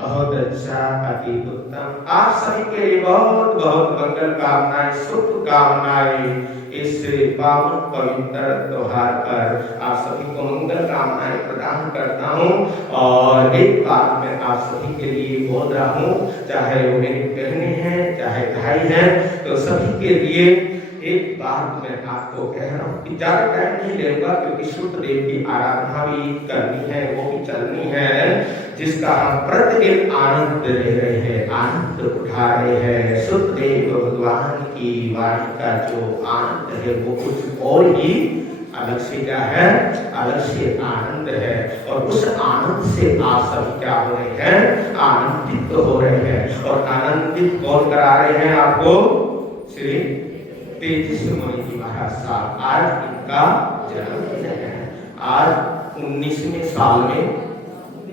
बहुत अच्छा, अति उत्तम। आप सभी के लिए बहुत बहुत मंगल कामनाएं, शुभ कामनाएं। इस पावन पवित्र त्योहार पर आप सभी को मंगल कामनाएं प्रदान करता हूँ। और एक बात मैं आप सभी के लिए बोल रहा हूँ, चाहे वो मेरी बहनें हैं चाहे भाई हैं, तो सभी के लिए एक बात मैं आपको कह रहा हूँ कि ज्यादा टाइम नहीं लेगा, क्योंकि शुद्ध देव की आराधना भी करनी है, वो भी चलनी है, जिसका हम प्रतिदिन आनंद ले रहे हैं, आनंद उठा रहे हैं। शुद्ध देव भगवान की वाणी का जो आनंद है वो कुछ और ही अलग से क्या है, अलग से आनंद है। और उस आनंद से आप सब क्या हो रहे हैं, आनंदित हो रहे हैं। और आनंदित कौन करा रहे हैं आपको? श्री तेजस्वी मुनि जी महाराज साहब। आज इनका जन्मदिन है। आज 19वें साल में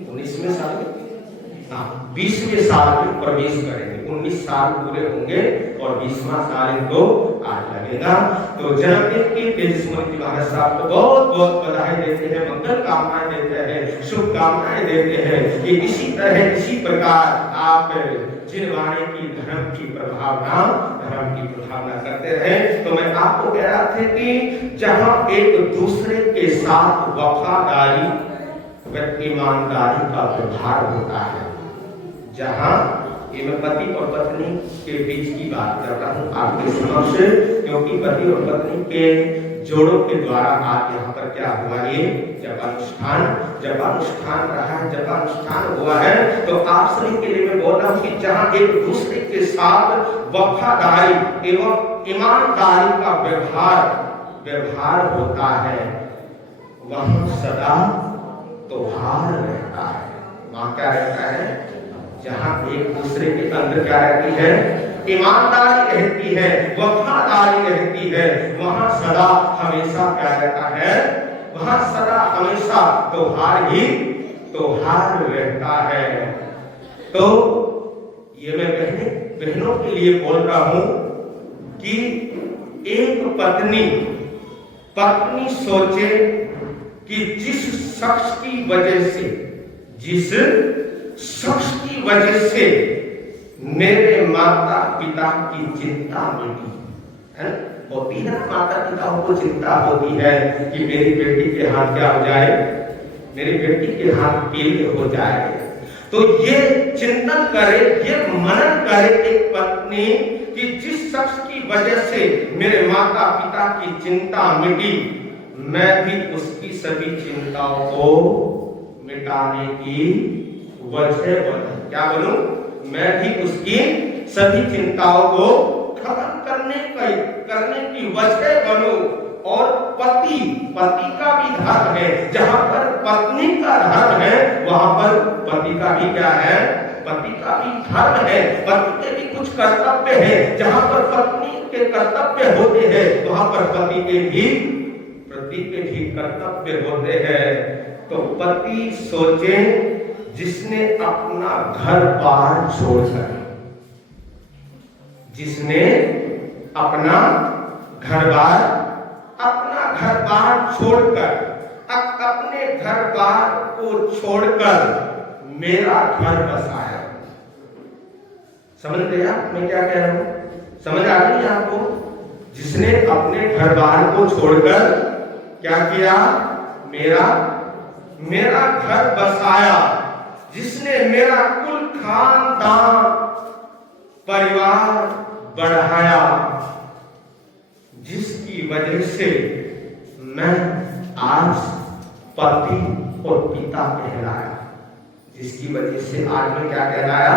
19वें साल में 20वें साल में प्रवेश करेंगे। 19 साल पूरे होंगे और 20वां साल इनको आज लगेगा। तो जन्मदिन की तेजस्वी मुनि जी महाराज साहब को बहुत बहुत बधाई देते हैं, मंगल कामनाएं देते हैं, शुभकामनाएं देते हैं कि इसी तरह इसी प्रकार आप जिन वाणी की धर्म की प्रभावना करते रहे। तो मैं आपको कह रहा था कि जहां एक दूसरे के साथ वफादारी व ईमानदारी का व्यवहार होता है, जहां ये मैं पति और पत्नी के बीच की बात कर रहा हूं आपके समक्ष, क्योंकि पति और पत्नी के जोड़ों के द्वारा आज यहाँ पर क्या हुआ, ये जब अनुष्ठान रहा है, जब अनुष्ठान हुआ है, तो आप सभी के लिए मैं बोल रहा हूँ कि जहाँ एक दूसरे के साथ वफादारी एवं ईमानदारी का व्यवहार होता है, वहाँ सदा त्योहार रहता है। वहाँ क्या रहता है? जहाँ एक दूसरे के अंदर क्या रहती है, ईमानदारी रहती है, वफादारी रहती है, वहाँ सदा हमेशा क्या रहता है, वहाँ सदा हमेशा त्योहार ही त्योहार रहता है। तो ये मैं बहनों के लिए बोल रहा हूँ कि एक पत्नी सोचे कि जिस शख्स की वजह से मेरे माता पिता की चिंता मिटी है, होती है, माता पिताओं को चिंता होती है कि मेरी बेटी के हाथ क्या हो जाए, मेरी बेटी के हाथ पीले हो जाए। तो ये चिंतन करे, ये मनन करे एक पत्नी कि जिस शख्स की वजह से मेरे माता पिता की चिंता मिटी, मैं भी उसकी सभी चिंताओं को मिटाने की वजह बनूं। क्या बनूं? मैं भी उसकी सभी चिंताओं को खत्म करने की वजह बनूं। और पति का भी धर्म है, जहां पर पत्नी का धर्म है वहां पर पति का भी क्या है, पति का भी धर्म है, पति के भी कुछ कर्तव्य है। जहां पर पत्नी के कर्तव्य होते हैं वहां पर पति के भी कर्तव्य होते हैं। तो पति सोचे जिसने अपना घर बार छोड़कर, जिसने अपना घर बार छोड़कर, अपने घर बार को छोड़कर मेरा घर बसाया। समझ गया मैं क्या कह रहा हूं? समझ आ रही है आपको? जिसने अपने घर बार को छोड़कर क्या किया, मेरा घर बसाया, जिसने मेरा कुल खानदान परिवार बढ़ाया, जिसकी वजह से मैं आज पति और पिता कहलाया, जिसकी वजह से आज मैं क्या कहलाया,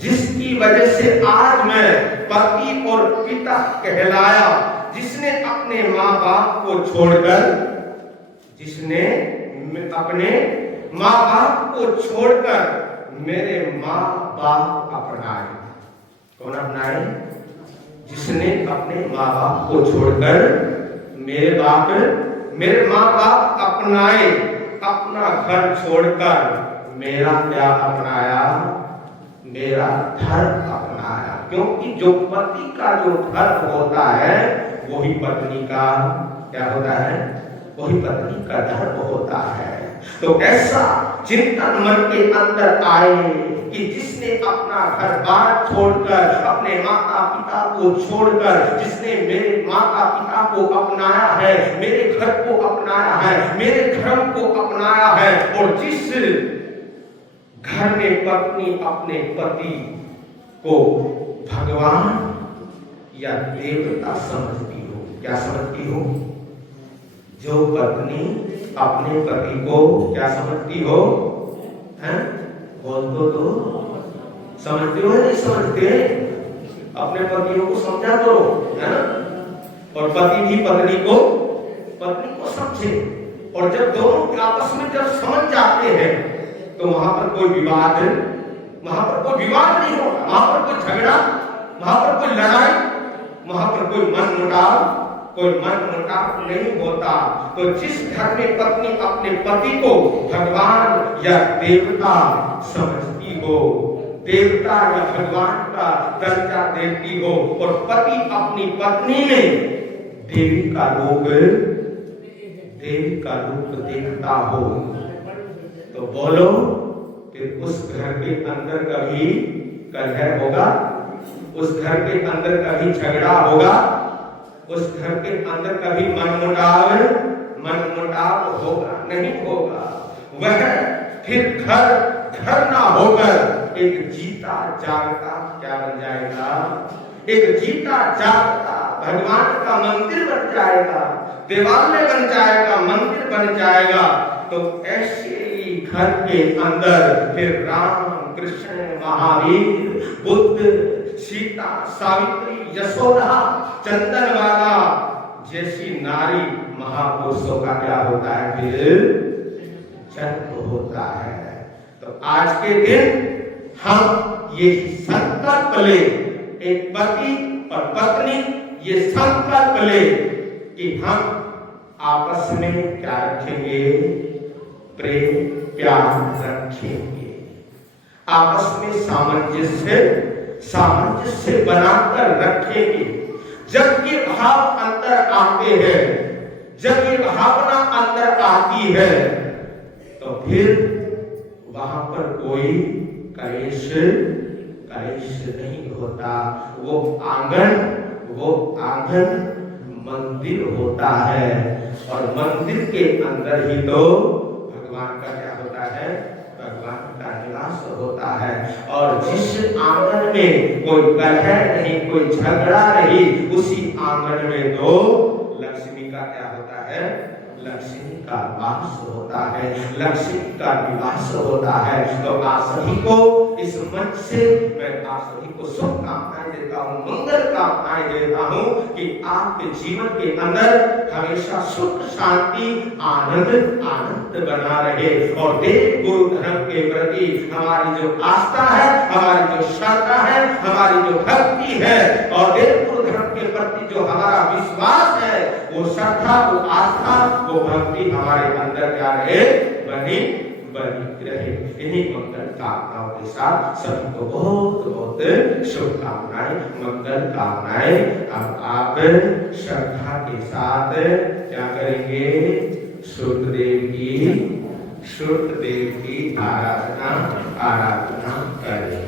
जिसकी वजह से आज मैं पति और पिता कहलाया, जिसने अपने माँ बाप को छोड़कर, जिसने अपने माँ बाप को छोड़कर मेरे माँ बाप अपनाए। कौन अपनाए? जिसने अपने माँ बाप को छोड़कर मेरे माँ बाप अपनाए, अपना घर छोड़कर मेरा क्या अपनाया, मेरा धर्म अपनाया। क्योंकि जो पति का जो धर्म होता है वही पत्नी का क्या होता है, वही पत्नी का धर्म होता है। तो ऐसा चिंतन मन के अंदर आए कि जिसने अपना घर बार छोड़कर, अपने माता पिता को छोड़कर, जिसने मेरे माता पिता को अपनाया है, मेरे घर को अपनाया है, मेरे धर्म को अपनाया है, और जिस घर में पत्नी अपने पति को भगवान या देवता समझती हो, क्या समझती हो? जो पत्नी अपने पति को क्या समझती हो? हैं? बोल तो समझते हो या नहीं समझते? अपने पतियों को समझा करो, है ना? और पति भी पत्नी को समझे। और जब दोनों आपस में जब समझ जाते हैं तो वहां पर कोई विवाद नहीं होगा, वहां पर कोई झगड़ा, वहां पर कोई लड़ाई, वहां पर कोई मनमुटाव नहीं होता। तो जिस घर में पत्नी अपने पति को भगवान या देवता समझती हो, देवता या भगवान का दर्जा देती हो, और पति अपनी पत्नी में देवी का रूप देखता हो, तो बोलो फिर उस घर के अंदर कभी कलह होगा? उस घर के अंदर कभी झगड़ा होगा? उस घर के अंदर कभी मनमुटाव होगा? नहीं होगा। वह फिर घर ना होकर एक जीता जागता क्या बन जाएगा? एक जीता जागता भगवान का मंदिर बन जाएगा, देवालय बन जाएगा, मंदिर बन जाएगा। तो ऐसे ही घर के अंदर फिर राम, कृष्ण, महावीर, बुद्ध, सीता, सावित्री, यशोदा, चंदनवाला जैसी नारी महापुरुषों का क्या होता है? फिर जन्म होता है। तो आज के दिन हम ये संकल्प ले, एक पति और पत्नी ये संकल्प ले कि हम आपस में क्या रखेंगे? प्रेम प्यार रखेंगे, आपस में सामंजस्य बनाकर रखेंगे। जब ये भाव अंदर आते हैं, जब ये भावना अंदर आती है, तो फिर वहां पर कोई कलेश नहीं होता। वो आंगन मंदिर होता है, और मंदिर के अंदर ही तो भगवान का क्या होता है? भगवान का निवास होता है। और जिस आंगन में कोई कलह नहीं, कोई झगड़ा नहीं, उसी आंगन में तो लक्ष्मी का क्या होता है? लक्ष्मी का वास होता है, लक्ष्मी का निवास होता है। तो आप सभी को इस मंच से मैं आप सभी को शुभकामनाएं देता हूँ, मंगल कामनाएं देता हूँ कि आपके जीवन के अंदर हमेशा सुख, शांति, आनंद बना रहे। और देव गुरु धर्म के प्रति हमारी जो आस्था है, हमारी जो श्रद्धा है, हमारी जो भक्ति है, और देव गुरु धर्म के प्रति जो हमारा विश्वास है, वो श्रद्धा, वो आस्था, वो भक्ति हमारे अंदर क्या रहे? बनी रहे। इन्हीं मंगल कामनाओं के साथ सभी को बहुत शुभकामनाएं, मंगल कामनाएं। अब आप श्रद्धा के साथ क्या करेंगे? सूर्यदेव की आराधना करें।